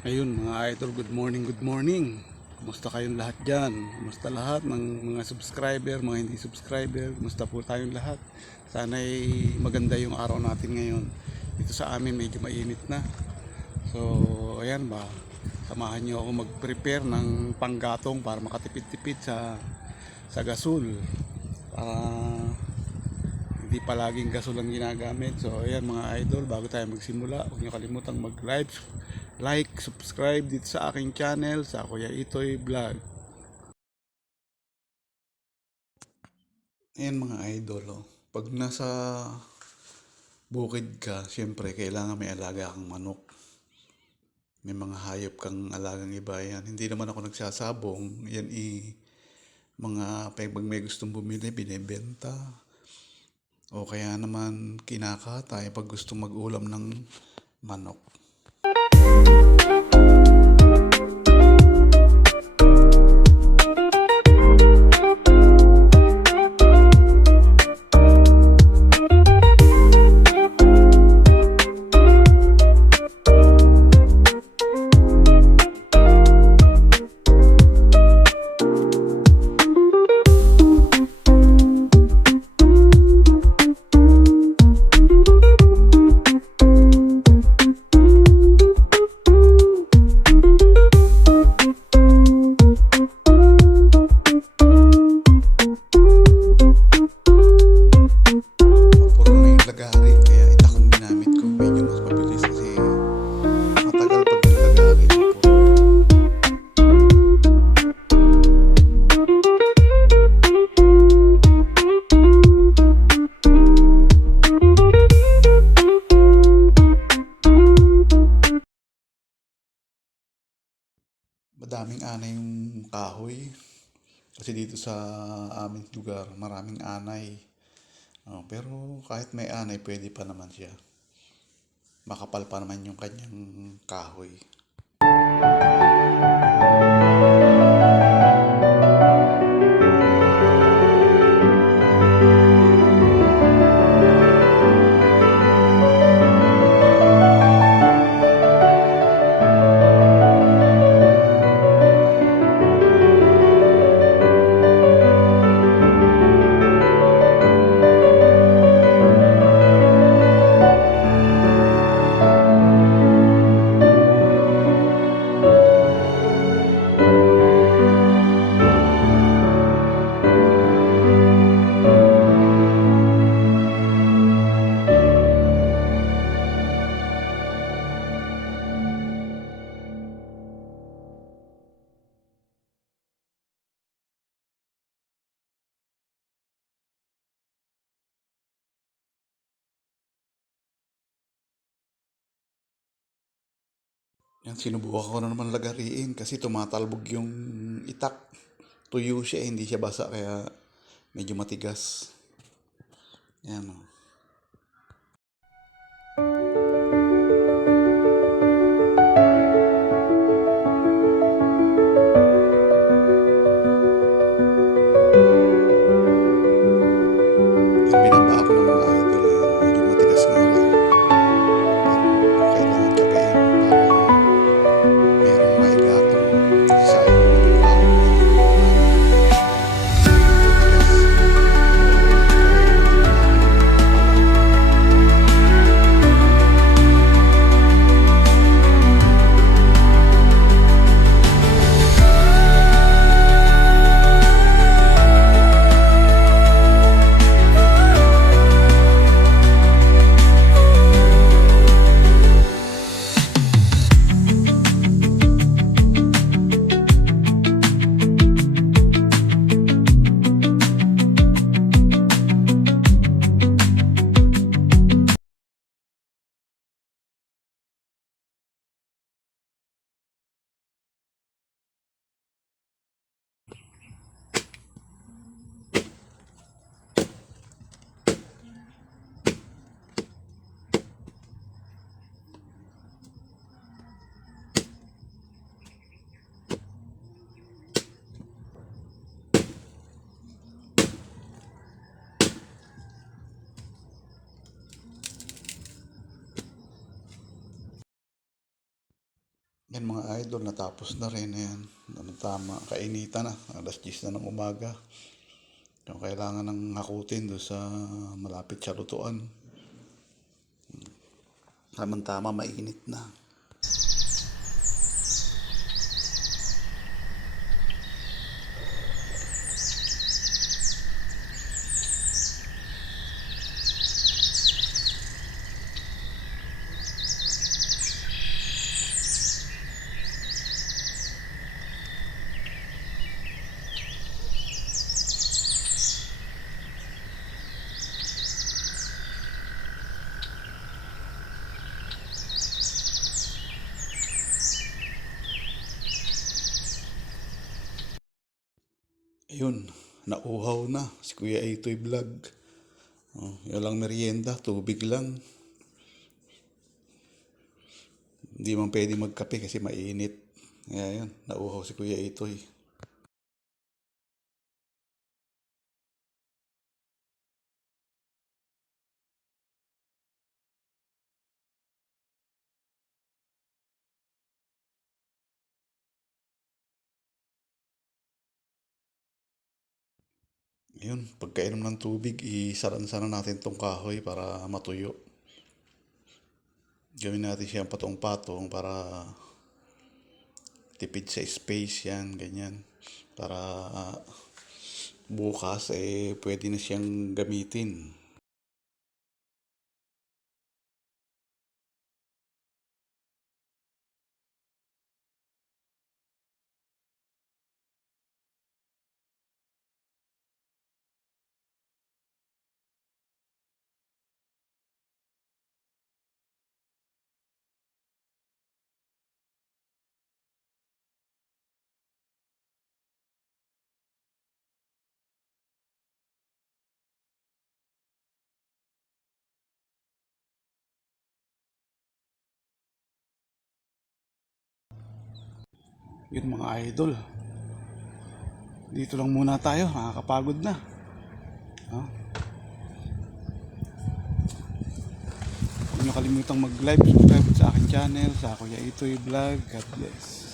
Ayun mga idol, good morning, good morning. Kumusta kayong lahat dyan? Kumusta lahat ng mga subscriber, mga hindi subscriber? Kumusta po tayong lahat? Sana'y maganda yung araw natin ngayon. Dito sa amin medyo mainit na. So, ayan ba? Samahan niyo ako mag-prepare ng panggatong para makatipid-tipid sa sa gasol. Para hindi palaging gasol ang ginagamit. So, ayan mga idol, bago tayo magsimula, huwag niyo kalimutang mag-like, like, subscribe dito sa aking channel, sa Kuya Itoy Vlog. Ayan mga idol, oh. pag nasa bukid ka, syempre kailangan may alaga kang manok. May mga hayop kang alagang iba yan. Hindi naman ako nagsasabong. Yan i mga pag may gustong bumili, binebenta. O kaya naman kinakatay pag gustong mag-ulam ng manok. Música Madaming anay yung kahoy. Kasi dito sa aming lugar, maraming anay. Oh, pero kahit may anay, pwede pa naman siya. Makapal pa naman yung kanyang kahoy. Yan, sinubukan ko na naman lagariin kasi tumatalbog yung itak. Tuyo siya, hindi siya basa kaya medyo matigas. Yan oh. o. Yan mga idol, natapos na rin. Ayan, ano tama, kainitan na. Alas 10 na ng umaga. Yung kailangan ng hakutin doon sa malapit sa lutuan. Tamang-tama, mainit na. Ayun, nauhaw na. Si Kuya Itoy Vlog. Oh, yun lang merienda, tubig lang. Hindi man pwede magkape kasi mainit. Kaya yun, nauhaw si Kuya Itoy. Ayun, pagkainom ng tubig, isaran-sana natin tong kahoy para matuyo. Gawin natin siyang patong-patong para tipid sa space yan, ganyan. Para ah, bukas, eh, pwede na siyang gamitin. Yun mga idol. Dito lang muna tayo, nakakapagod na. Ha? Huwag niyo kalimutang mag-live, subscribe sa aking channel, sa Kuya Itoy Vlog. God bless.